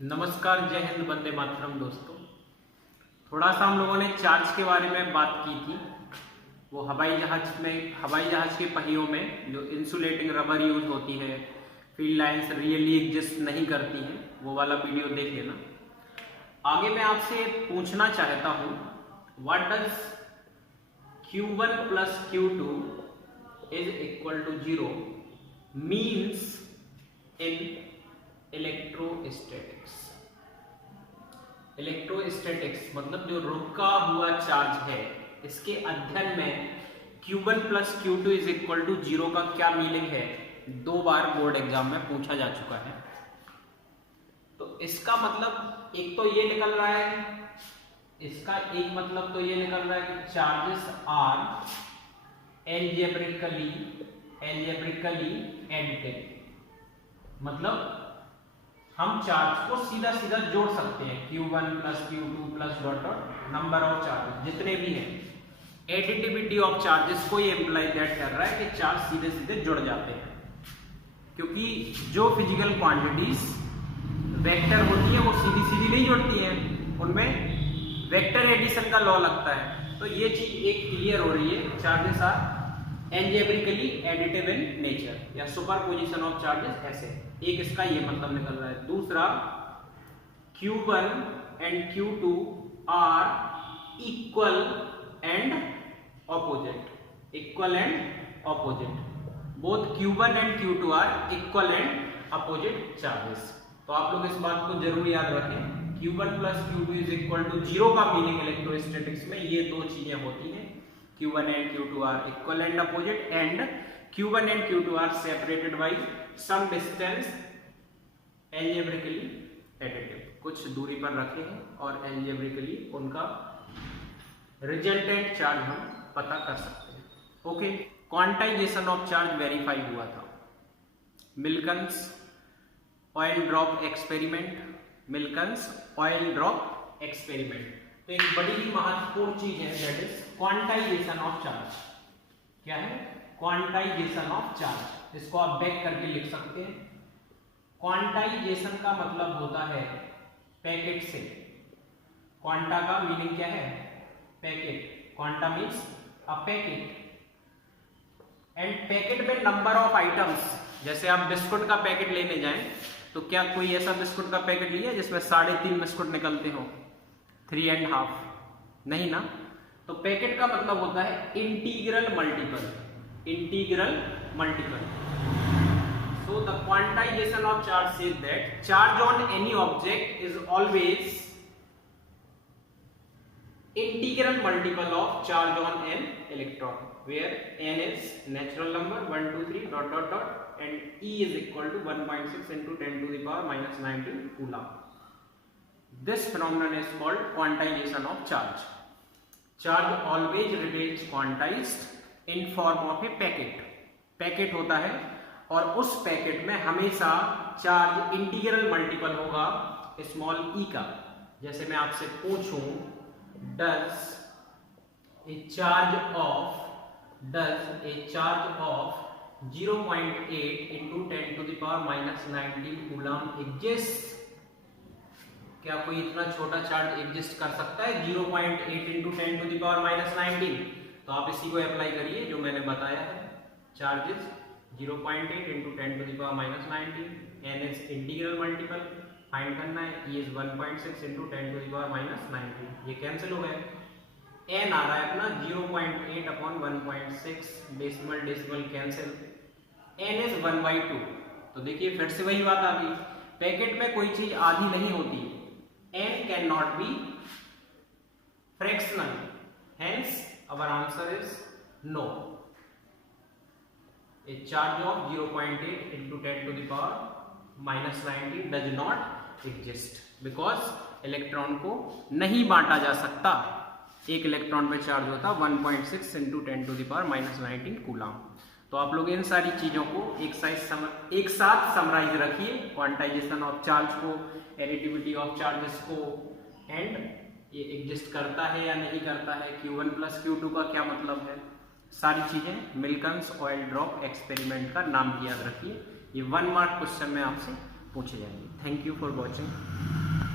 नमस्कार, जय हिंद, वंदे मातरम। दोस्तों, थोड़ा सा हम लोगों ने चार्ज के बारे में बात की थी। वो हवाई जहाज के पहियों में जो इंसुलेटिंग रबर यूज होती है, फील्ड लाइंस रियली एग्जिस्ट नहीं करती हैं, वो वाला वीडियो देख लेना। आगे मैं आपसे पूछना चाहता हूँ, what does Q1 plus Q2 is equal to 0 means in electrostatics. Electrostatics मतलब जो रुका हुआ चार्ज है, इसके अध्ययन में Q1 plus Q2 is equal to 0 का क्या मीनिंग है, 2 बार बोर्ड एग्जाम में पूछा जा चुका है। तो इसका मतलब एक तो ये निकल रहा है, इसका एक मतलब तो ये निकल रहा है कि चार्जेस आर एलजेब्रिकली एडिटिव। मतलब हम चार्ज को सीधा सीधा जोड़ सकते हैं, Q1 plus Q2 plus dot dot number of charges जितने भी हैं। एडिटिविटी ऑफ चार्जेस को ये इम्प्लाई दैट कर रहा है कि चार्ज सीधे सीधे जुड़ जाते हैं, क्योंकि जो फिजिकल क्वांटिटीज वेक्टर होती है वो सीधी सीधी नहीं जुड़ती हैं, उनमें वेक्टर एडिशन का लॉ लगता है। तो ये चीज एक क्लियर हो रही है, charges are algebraically additive in nature या सुपरपोजिशन ऑफ चार्जेस, ऐसे एक इसका ये मतलब निकल रहा है। दूसरा, Q1 and Q2 are equal and opposite. Both Q1 and Q2 are equal and opposite charges. तो आप लोग इस बात को जरूर याद रखें, Q1 plus Q2 is equal to 0 का मीनिंग इलेक्ट्रोस्टैटिक्स में ये दो चीजें होती हैं, Q1 and Q2 are equal and opposite, and Q1 and Q2 are separated by some distance algebraically additive। कुछ दूरी पर रखे हैं और algebraically उनका रिजल्टेंट चार्ज हम पता कर सकते हैं। Okay, quantization of charge verify हुआ था, मिल्कन्स ऑयल ड्रॉप एक्सपेरिमेंट। तो एक बड़ी ही महत्वपूर्ण चीज है, that is quantization of charge. क्या है? Quantization of charge. इसको आप बैक करके लिख सकते हैं। क्वांटाइजेशन का मतलब होता है पैकेट से। क्वांटा का मीनिंग क्या है? Packet. Quanta means a packet, end packet में नंबर ऑफ आइटम्स। जैसे आप बिस्कुट का पैकेट लेने जाएं, तो क्या कोई ऐसा बिस्कुट का पैकेट लिया जिसमें 3.5 बिस्कुट निकलते हो? 3.5 नहीं ना। तो पैकेट का मतलब होता है integral multiple. So the quantization of charge says that charge on any object is always integral multiple of charge on an electron, where n is natural number 1 2 3 dot dot dot and E is equal to 1.6 into 10 to the power minus 19 coulomb. This phenomenon is called quantization of charge. Charge always remains quantized in form of a packet. Packet होता है और उस packet में हमेशा charge integral multiple होगा small e का। जैसे मैं आपसे पूछूं, does a charge of 0.8 into 10 to the power minus 19 coulomb exist? क्या कोई इतना छोटा चार्ज एग्जिस्ट कर सकता है 0.8 into 10 to the power minus 19? तो आप इसी को अप्लाई करिए जो मैंने बताया है। Charges 0.8 into 10 to the power minus 19, n is integral multiple find करना है, E is 1.6 into 10 to the power minus 19। ये कैंसिल हो गए, n आ रहा है अपना 0.8 upon 1.6, decimal cancel, n is 1/2। तो देखिए फिर से वही बात आ गई, पैकेट में कोई चीज आधी नहीं होती, n can not be fractional, hence our answer is no. A charge of 0.8 into 10 to the power minus 19 does not exist because electron को नहीं बांटा जा सकता। एक इलेक्ट्रॉन पे चार्ज होता 1.6 into 10 to the power minus 19 coulomb. तो आप लोग इन सारी चीजों को एक साथ समराइज रखिए, क्वांटाइजेशन ऑफ चार्ज को, एडिटिविटी ऑफ चार्जेस को, एंड ये एग्जिस्ट करता है या नहीं करता है, Q1 प्लस Q2 का क्या मतलब है, सारी चीजें मिल्कन्स ऑयल ड्रॉप एक्सपेरिमेंट का नाम याद रखिए। ये 1 मार्क क्वेश्चन में आपसे पूछे जाएंगे। Thank you for watching.